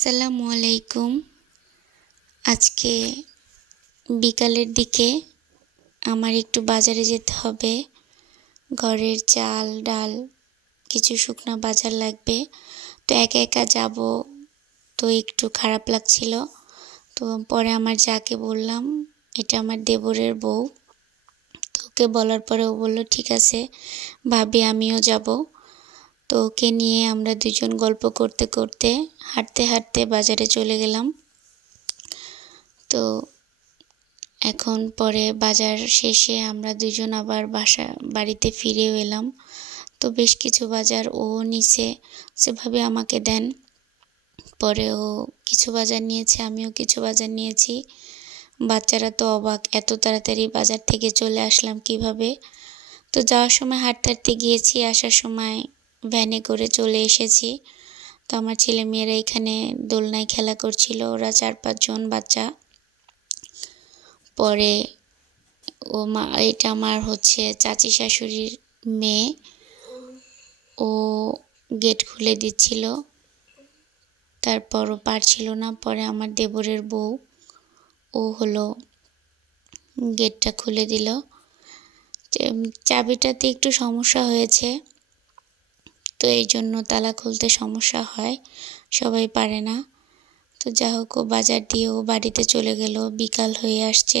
আসসালামু আলাইকুম। আজকে বিকালের দিকে আমার একটু বাজারে যেতে হবে। ঘরের চাল, ডাল, কিছু শুকনা বাজার লাগবে। তো একা একা যাব, তো একটু খারাপ লাগছিল। তো পরে আমার যাকে বললাম, এটা আমার দেবরের বউ। তো ওকে বলার পরে ও বলল ঠিক আছে ভাবি, আমিও যাব। তো ওকে নিয়ে আমরা দুজন গল্প করতে করতে হাঁটতে হাঁটতে বাজারে চলে গেলাম। তো এখন পরে বাজার শেষে আমরা দুজন আবার বাড়িতে ফিরেও এলাম। তো বেশ কিছু বাজার ও নিছে, সেভাবে আমাকে দেন। পরে ও কিছু বাজার নিয়েছে, আমিও কিছু বাজার নিয়েছি। বাচ্চারা তো অবাক, এত তাড়াতাড়ি বাজার থেকে চলে আসলাম কিভাবে। তো যাওয়ার সময় হাঁটতে হাঁটতে গিয়েছি, আসার সময় ভ্যানে করে চলে এসেছি। তো আমার ছেলে মেয়েরা এখানে দোলনায় খেলা করছিল, ওরা 4-5 জন বাচ্চা। পরে এটা আমার চাচি শাশুড়ির মেয়ে, ও গেট খুলে দিচ্ছিল, তারপরও পারছিল না। পরে আমার দেবরের বউ, ও গেটটা খুলে দিল। চাবিটাতে একটু সমস্যা হয়েছে, তো এই জন্য তালা খুলতে সমস্যা হয়, সবাই পারে না। তো যা হোক, ও বাজার দিয়ে ও বাড়িতে চলে গেল। বিকাল হয়ে আসছে,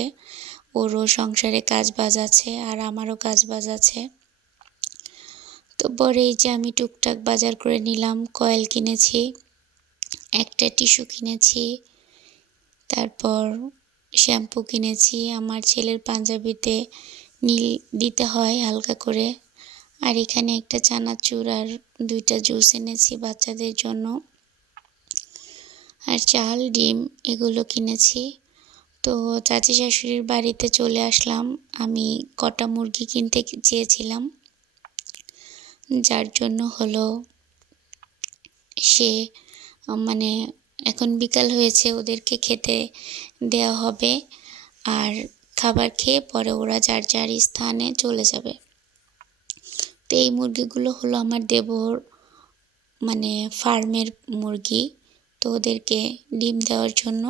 ওরও সংসারে কাজ বাজ আছে আর আমারও কাজ বাজ আছে। তো পরে এই যে আমি টুকটাক বাজার করে নিলাম। কয়েল কিনেছি, একটা টিস্যু কিনেছি, তারপর শ্যাম্পু কিনেছি। আমার ছেলের পাঞ্জাবিতে নীল দিতে হয় হালকা করে। আর এখানে একটা চানাচুর আর 2টা জুস এনেছি বাচ্চাদের জন্য। আর চাল, ডিম এগুলো কিনেছি। তো চাচি শাশুড়ির বাড়িতে চলে আসলাম। আমি কটা মুরগি কিনতে চেয়েছিলাম, যার জন্য সে মানে এখন বিকাল হয়েছে, ওদেরকে খেতে দেওয়া হবে। আর খাবার খেয়ে পরে ওরা যার যার স্থানে চলে যাবে। তো এই মুরগিগুলো আমার দেবর ফার্মের মুরগি। তো ওদেরকে ডিম দেওয়ার জন্য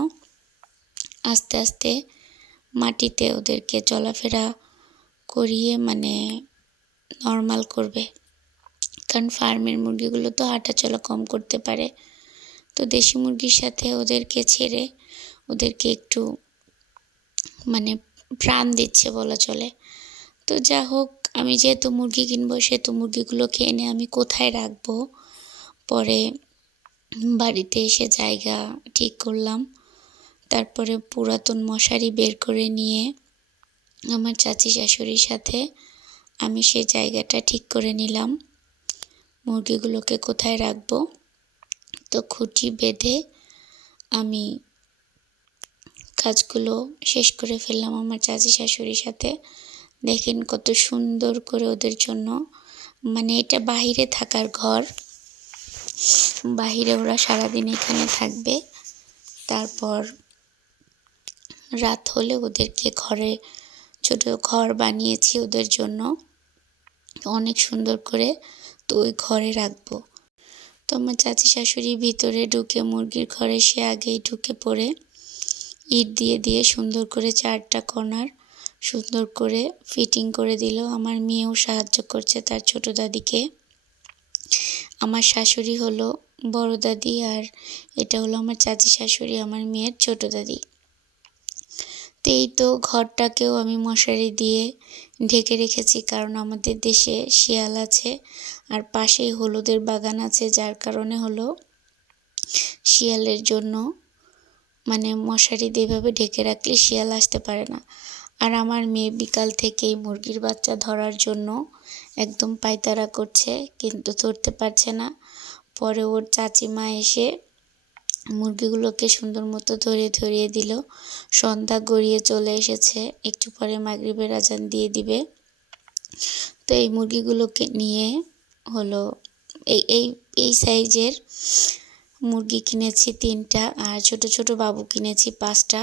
আস্তে আস্তে মাটিতে ওদেরকে চলাফেরা করিয়ে নর্মাল করবে, কারণ ফার্মের মুরগিগুলো তো হাঁটাচলা কম করতে পারে। তো দেশি মুরগির সাথে ওদেরকে ছেড়ে ওদেরকে একটু প্রাণ দিচ্ছে বলা চলে। তো যা হোক, আমি যেহেতু মুরগি কিনবো, সেহেতু মুরগিগুলোকে এনে আমি কোথায় রাখবো, পরে বাড়িতে এসে জায়গা ঠিক করলাম। তারপরে পুরাতন মশারি বের করে নিয়ে আমার চাচি শাশুড়ির সাথে আমি সেই জায়গাটা ঠিক করে নিলাম, মুরগিগুলোকে কোথায় রাখবো। তো খুঁটি বেঁধে আমি কাজগুলো শেষ করে ফেললাম আমার চাচি শাশুড়ির সাথে। দেখেন কত সুন্দর করে ওদের জন্য, এটা বাহিরে থাকার ঘর, বাহিরে ওরা সারাদিন এখানে থাকবে। তারপর রাত হলে ওদেরকে ছোট ঘর বানিয়েছি ওদের জন্য অনেক সুন্দর করে। তো ওই ঘরে রাখবো। তো আমার চাচি শাশুড়ি ভিতরে ঢুকে, মুরগির ঘরে সে আগেই ঢুকে পড়ে ইট দিয়ে দিয়ে সুন্দর করে 4টা কর্নার সুন্দর করে ফিটিং করে দিল। আমার মেয়েও সাহায্য করছে তার ছোট দাদিকে। আমার শাশুড়ি বড় দাদি, আর এটা আমার চাচি শাশুড়ি, আমার মেয়ের ছোট দাদি। তো এই তো ঘরটাকেও আমি মশারি দিয়ে ঢেকে রেখেছি, কারণ আমাদের দেশে শিয়াল আছে আর পাশেই হলুদের বাগান আছে, যার কারণে শিয়ালের জন্য মশারি দিয়ে এভাবে ঢেকে রাখলে শিয়াল আসতে পারে না। আর আমার মেয়ে বিকাল থেকেই মুরগির বাচ্চা ধরার জন্য একদম পায়তারা করছে, কিন্তু ধরতে পারছে না। পরে ওর চাচিমা এসে মুরগিগুলোকে সুন্দর মতো ধরিয়ে দিল। সন্ধ্যা গড়িয়ে চলে এসেছে, একটু পরে মাগরিবের আজান দিয়ে দিবে। তো এই মুরগিগুলোকে নিয়ে এই সাইজের মুরগি কিনেছি 3টা, আর ছোট ছোট বাবু কিনেছি 5টা।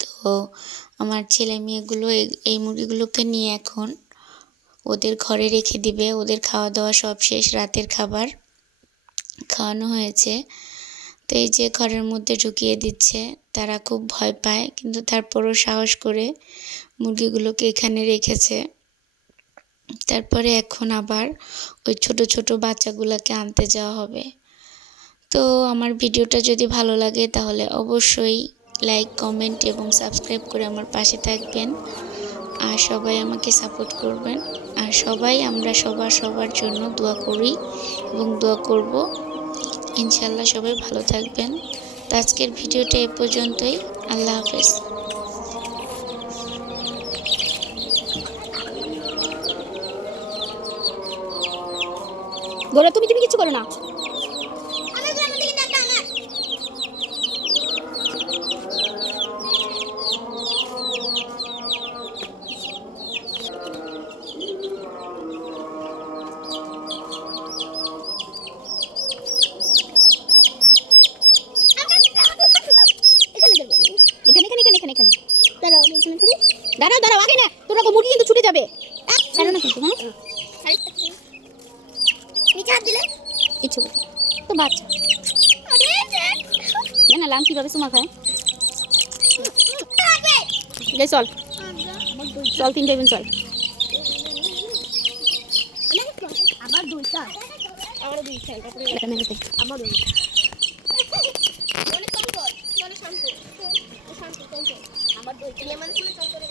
তো আমার ছেলে মেয়েগুলো এই মুরগিগুলোকে নিয়ে এখন ওদের ঘরে রেখে দিবে। ওদের খাওয়া দাওয়া সব শেষ, রাতের খাবার খাওয়ানো হয়েছে। তো এই যে ঘরের মধ্যে ঢুকিয়ে দিচ্ছে, তারা খুব ভয় পায়, কিন্তু তারপরও সাহস করে মুরগিগুলোকে এখানে রেখেছে। তারপরে এখন আবার ওই ছোট ছোট বাচ্চাগুলোকে আনতে যাওয়া হবে। তো আমার ভিডিওটা যদি ভালো লাগে তাহলে অবশ্যই লাইক, কমেন্ট এবং সাবস্ক্রাইব করে আমার পাশে থাকবেন। আর সবাই আমাকে সাপোর্ট করবেন। আর আমরা সবার জন্য দোয়া করি এবং দোয়া করব। ইনশাল্লাহ সবাই ভালো থাকবেন। তো আজকের ভিডিওটা এ পর্যন্তই। আল্লাহ হাফেজ। গোরা তুমি কিছু করো না। এখানে দাঁড়াও আগে না, তোরা মুরগি কিন্তু ছুটে যাবে। ছাড়ো না কিন্তু, হ্যাঁ নিচে হাত দিলে ইচ্ছু তো বাচ্চা না লাম কিভাবে সুমা খায়। চল চল 3 টেবিল চল। আবার 2 চল আবার 2 চল তারপরে এটা মেরে আবার 2 মনে শান্ত শান্ত শান্ত আবার 2 নিয়ে মানে চল করে